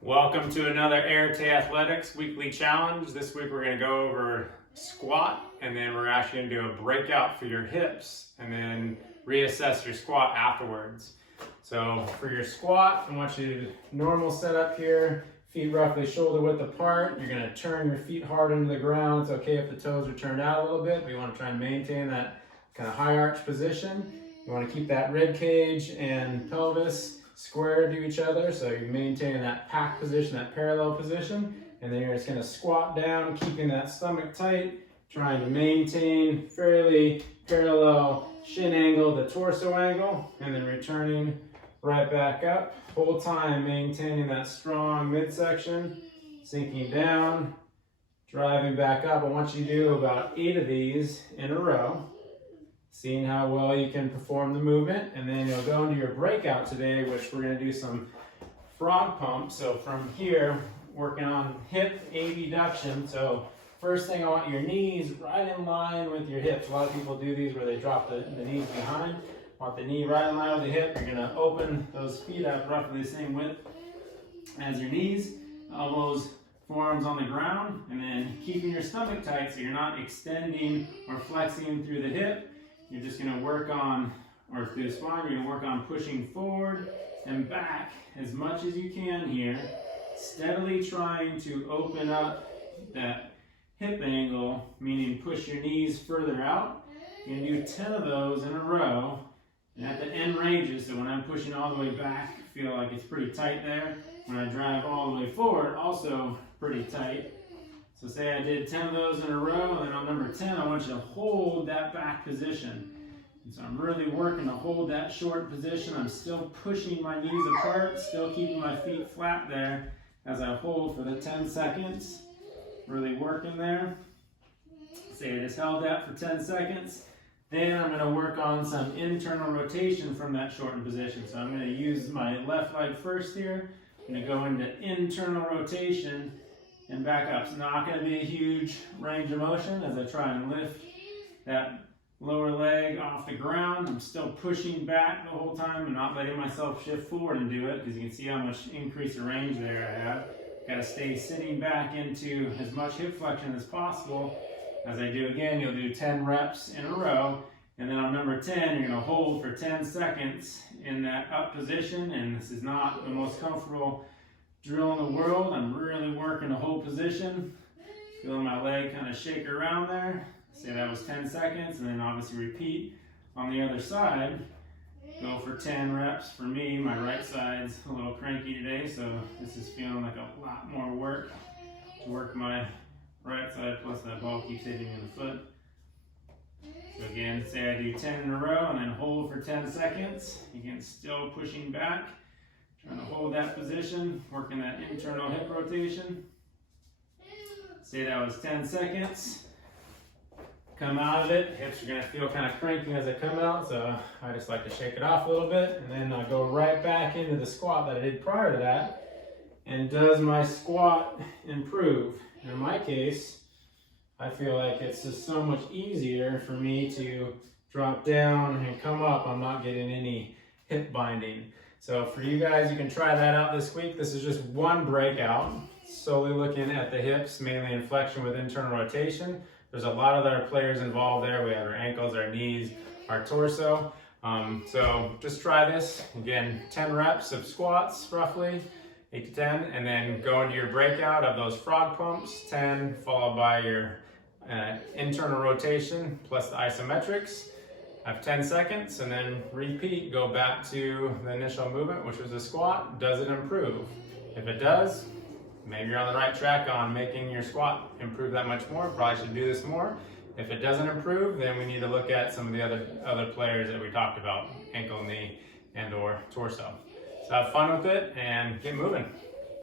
Welcome to another Arte Athletics weekly challenge. This week we're going to go over squat, and then we're actually going to do a breakout for your hips and then reassess your squat afterwards. So for your squat, I want you to normal setup here, feet roughly shoulder width apart. You're going to turn your feet hard into the ground. It's okay if the toes are turned out a little bit, but you want to try and maintain that kind of high arch position. You want to keep that rib cage and pelvis square to each other, so you're maintaining that pack position, that parallel position, and then you're just going to squat down, keeping that stomach tight, trying to maintain fairly parallel shin angle to torso angle, and then returning right back up. Whole time maintaining that strong midsection, sinking down, driving back up. I want you to do about 8 of these in a row, seeing how well you can perform the movement, and then you'll go into your breakout today, which we're going to do some frog pumps. So from here, working on hip abduction. So first thing, I want your knees right in line with your hips. A lot of people do these where they drop the knees behind. Want the knee right in line with the hip. You're going to open those feet up roughly the same width as your knees, elbows, forearms on the ground, and then keeping your stomach tight so you're not extending or flexing through the hip. You're just going to work on, or through the spine, you're going to work on pushing forward and back as much as you can here, steadily trying to open up that hip angle, meaning push your knees further out. You're going to do 10 of those in a row, and at the end ranges, so when I'm pushing all the way back, I feel like it's pretty tight there. When I drive all the way forward, also pretty tight. So say I did 10 of those in a row, and then on number 10, I want you to hold that back position. And so I'm really working to hold that short position. I'm still pushing my knees apart, still keeping my feet flat there as I hold for the 10 seconds. Really working there. Say I just held that for 10 seconds. Then I'm going to work on some internal rotation from that shortened position. So I'm going to use my left leg first here. I'm going to go into internal rotation and back up. It's not going to be a huge range of motion as I try and lift that lower leg off the ground. I'm still pushing back the whole time and not letting myself shift forward and do it, because you can see how much increase of range there I have. Got to stay sitting back into as much hip flexion as possible. As I do again, you'll do 10 reps in a row, and then on number 10, you're going to hold for 10 seconds in that up position, and this is not the most comfortable drill in the world. I'm really working to hold position, feeling my leg kind of shake around there. Say that was 10 seconds, and then obviously repeat on the other side. Go for 10 reps. For me, my right side's a little cranky today, so this is feeling like a lot more work to work my right side, plus that ball keeps hitting me in the foot. So again, say I do 10 in a row and then hold for 10 seconds. Again, still pushing back. Trying to hold that position, working that internal hip rotation. Say that was 10 seconds. Come out of it. Hips are going to feel kind of cranky as I come out, so I just like to shake it off a little bit, and then I go right back into the squat that I did prior to that. And does my squat improve? In my case, I feel like it's just so much easier for me to drop down and come up. I'm not getting any hip binding. So for you guys, you can try that out this week. This is just one breakout, solely looking at the hips, mainly in flexion with internal rotation. There's a lot of other players involved there. We have our ankles, our knees, our torso. So just try this. Again, 10 reps of squats, roughly, 8 to 10, and then go into your breakout of those frog pumps, 10, followed by your internal rotation, plus the isometrics. Have 10 seconds, and then repeat. Go back to the initial movement, which was a squat. Does it improve? If it does, maybe you're on the right track on making your squat improve that much more. Probably should do this more. If it doesn't improve, then we need to look at some of the other players that we talked about, ankle, knee, and or torso. So have fun with it and get moving.